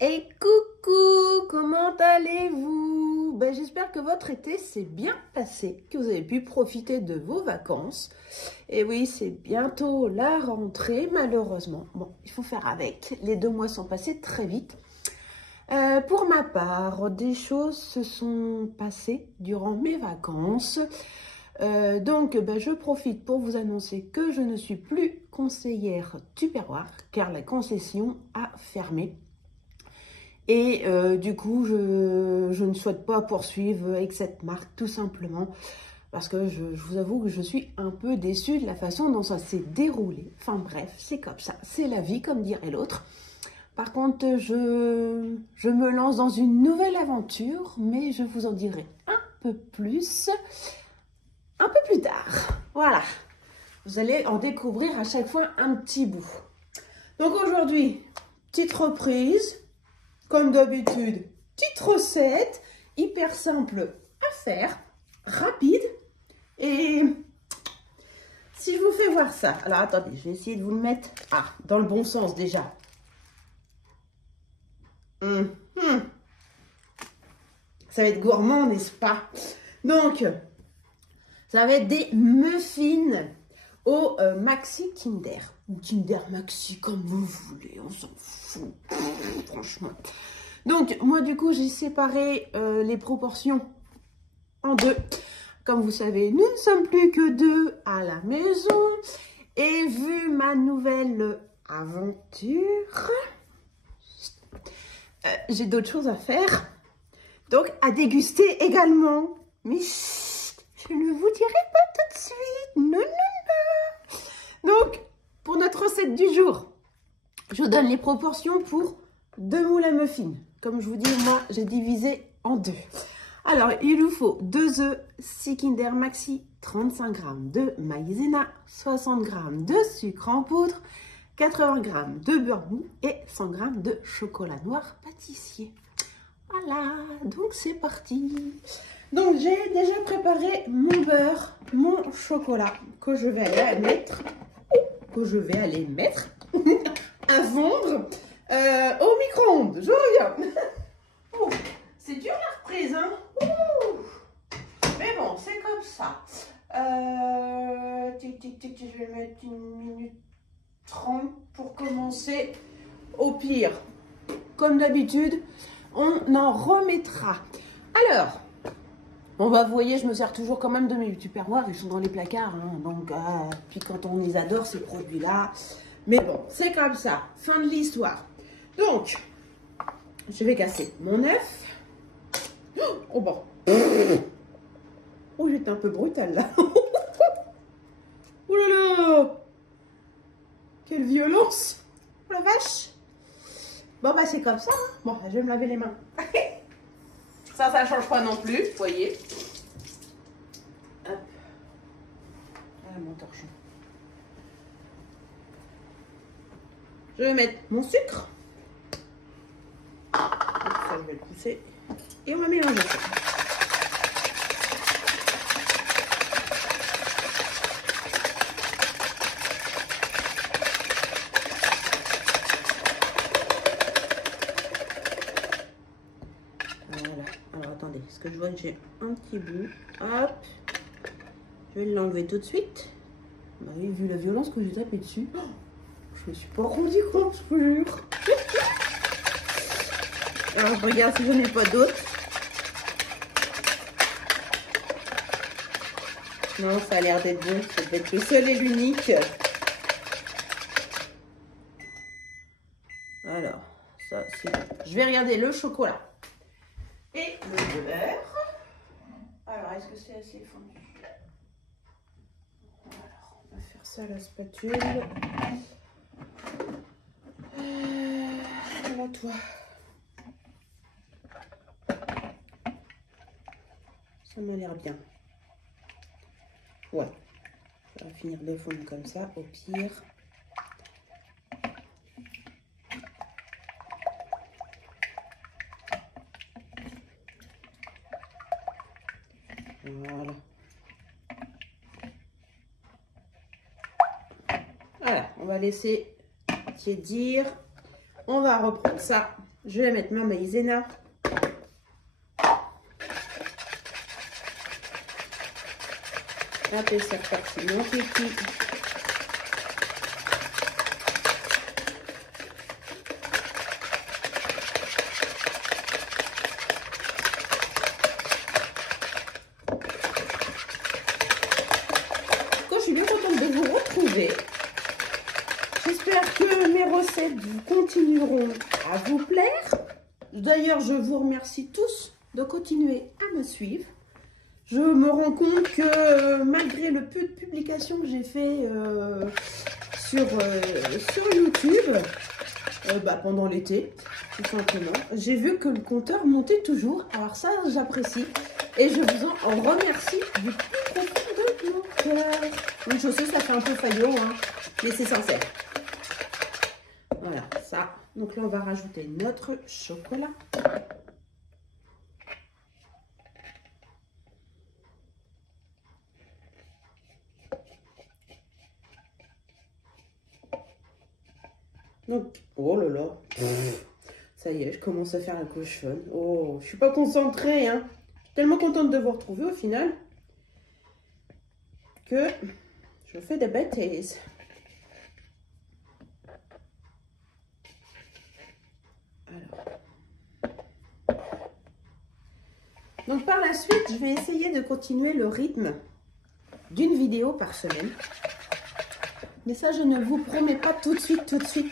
Et coucou, comment allez-vous? J'espère que votre été s'est bien passé, que vous avez pu profiter de vos vacances. Et oui, c'est bientôt la rentrée, malheureusement. Bon, il faut faire avec. Les 2 mois sont passés très vite. Pour ma part, des choses se sont passées durant mes vacances. Donc, je profite pour vous annoncer que je ne suis plus conseillère Tupperware, car la concession a fermé. Et du coup, je ne souhaite pas poursuivre avec cette marque, tout simplement, parce que je vous avoue que je suis un peu déçue de la façon dont ça s'est déroulé. Enfin bref, c'est comme ça, c'est la vie, comme dirait l'autre. Par contre, je me lance dans une nouvelle aventure, mais je vous en dirai un peu plus tard. Voilà, vous allez en découvrir à chaque fois un petit bout. Donc aujourd'hui, petite reprise. Comme d'habitude, petite recette, hyper simple à faire, rapide. Et si je vous fais voir ça, alors attendez, je vais essayer de vous le mettre dans le bon sens déjà. Ça va être gourmand, n'est-ce pas? Donc, ça va être des muffins au Maxi Kinder. Ou Kinder Maxi, comme vous voulez, on s'en fout, franchement. Donc, moi, du coup, j'ai séparé les proportions en 2. Comme vous savez, nous ne sommes plus que 2 à la maison. Et vu ma nouvelle aventure, j'ai d'autres choses à faire. Donc, à déguster également. Mais chut, je ne vous dirai pas tout de suite. Non, non, non. Donc, pour notre recette du jour, je vous donne les proportions pour 2 moules à muffins. Comme je vous dis, moi, j'ai divisé en 2. Alors, il nous faut 2 œufs, 6 Kinder Maxi, 35 g de maïzena, 60 g de sucre en poudre, 80 g de beurre mou et 100 g de chocolat noir pâtissier. Voilà, donc c'est parti. Donc, j'ai déjà préparé mon beurre, mon chocolat que je vais aller mettre, à fondre au micro-ondes. Je reviens. Oh, c'est dur la reprise, hein. Mais bon, c'est comme ça. Tic, tic, tic, je vais mettre 1 minute 30 pour commencer. Au pire, comme d'habitude, on en remettra. Alors, vous voyez, je me sers toujours quand même de mes Tupperware. Ils sont dans les placards, hein, donc puis quand on les adore, ces produits-là. Mais bon, c'est comme ça. Fin de l'histoire. Donc, je vais casser mon œuf. Oh bon. Oh, j'étais un peu brutale là. Oh là là. Quelle violence. Oh la vache. Bon, c'est comme ça. Hein. Bon, je vais me laver les mains. Ça change pas non plus, vous voyez. Hop. Voilà mon torchon. Je vais mettre mon sucre. Ça, je vais le pousser. Et on va mélanger ça. Voilà. Alors, attendez. Parce que je vois que j'ai un petit bout. Hop. Je vais l'enlever tout de suite. Bah oui, vu la violence que j'ai tapé dessus. Oh, je me suis pas rendu compte, je vous jure. Alors, je regarde si j'en ai pas d'autres. Non, ça a l'air d'être bon. Ça doit être le seul et l'unique. Alors, ça, c'est bon. Je vais regarder le chocolat et le beurre. Alors, est-ce que c'est assez fondu? Alors, on va faire ça à la spatule. Voilà, toi. Ça m'a l'air bien. Ouais. Ça va finir de fondre comme ça, au pire. Voilà. Voilà, on va laisser tiédir. On va reprendre ça Je vais mettre ma maïzena. Hop, et c'est reparti. Mon kiki. Je suis bien contente de vous retrouver. J'espère que mes recettes continueront à vous plaire. D'ailleurs, je vous remercie tous de continuer à me suivre. Je me rends compte que malgré le peu de publications que j'ai fait sur YouTube, pendant l'été, tout simplement, j'ai vu que le compteur montait toujours. Alors ça, j'apprécie. Et je vous en remercie du plus profond de mon cœur. Une chose, ça fait un peu faillot, hein, mais c'est sincère. Voilà, ça. Donc là, on va rajouter notre chocolat. Donc, oh là là. Ça y est, je commence à faire la cochonne. Oh, je suis pas concentrée, hein. Je suis tellement contente de vous retrouver au final que je fais des bêtises. Alors. Donc par la suite, je vais essayer de continuer le rythme d'une vidéo par semaine. Mais ça, je ne vous promets pas tout de suite, Il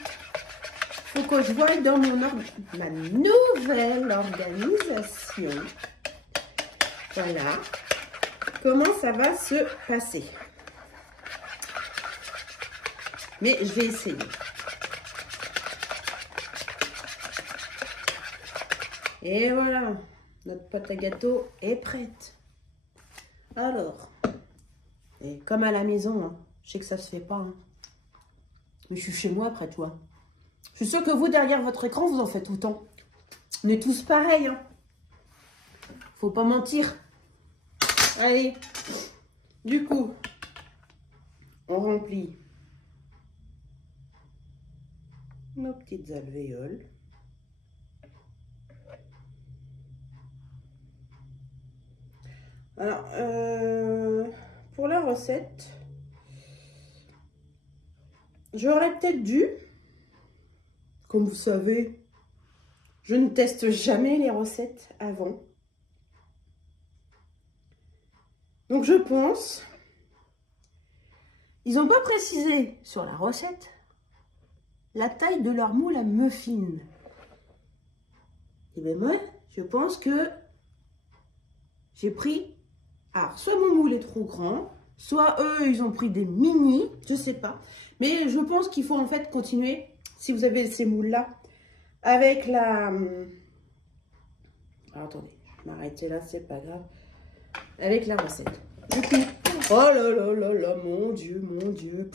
faut que je voie dans ma nouvelle organisation. Voilà. Comment ça va se passer. Mais je vais essayer. Et voilà. Notre pâte à gâteau est prête. Alors. Et comme à la maison, hein, je sais que ça se fait pas. Hein. Mais je suis chez moi après, toi. Je suis sûre que vous, derrière votre écran, vous en faites autant. On est tous pareils. Hein. Faut pas mentir. Allez. Du coup, on remplit nos petites alvéoles. Alors, pour la recette, j'aurais peut-être dû, comme vous savez, je ne teste jamais les recettes avant. Donc je pense, ils n'ont pas précisé sur la recette la taille de leur moule à muffins. Et bien moi, je pense que j'ai pris, alors soit mon moule est trop grand, soit eux, ils ont pris des mini, je sais pas. Mais je pense qu'il faut en fait continuer, si vous avez ces moules-là, avec la... Alors, attendez, je vais m'arrêter là, c'est pas grave. Avec la recette. Du coup, oh là là là là, mon Dieu, mon Dieu.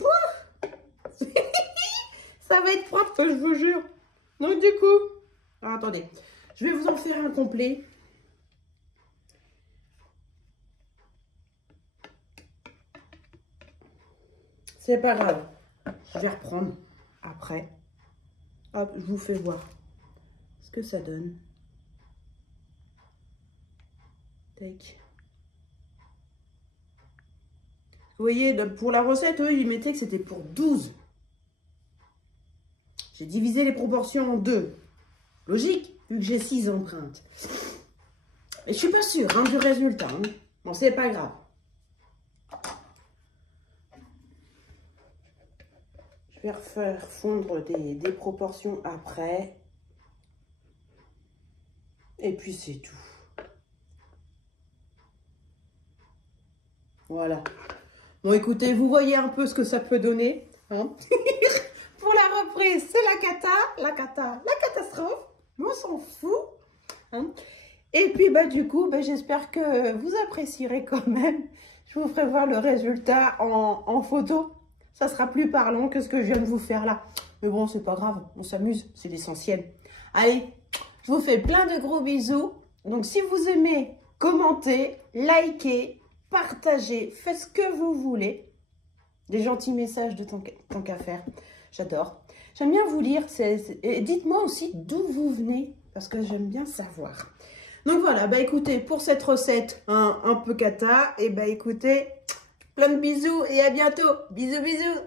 Ça va être propre, je vous jure. Donc du coup, alors, attendez, je vais vous en faire un complet. C'est pas grave. Je vais reprendre après. Hop, je vous fais voir ce que ça donne. Tac. Vous voyez, pour la recette, eux, ils mettaient que c'était pour 12. J'ai divisé les proportions en 2. Logique, vu que j'ai 6 empreintes. Mais je suis pas sûre hein, du résultat. Hein. Bon, c'est pas grave. Je vais refaire fondre des proportions après. Et puis c'est tout. Voilà. Bon, écoutez, vous voyez un peu ce que ça peut donner. Hein. Pour la reprise, c'est la catastrophe. On s'en fout. Hein. Et puis, du coup, j'espère que vous apprécierez quand même. Je vous ferai voir le résultat en photo. Ça sera plus parlant que ce que je viens de vous faire là. Mais bon, c'est pas grave. On s'amuse. C'est l'essentiel. Allez, je vous fais plein de gros bisous. Donc, si vous aimez, commentez, likez, partagez, faites ce que vous voulez. Des gentils messages de tant qu'à faire. J'adore. J'aime bien vous lire. Et dites-moi aussi d'où vous venez, parce que j'aime bien savoir. Donc voilà, bah écoutez, pour cette recette un peu cata, et bah écoutez, plein de bisous et à bientôt. Bisous, bisous.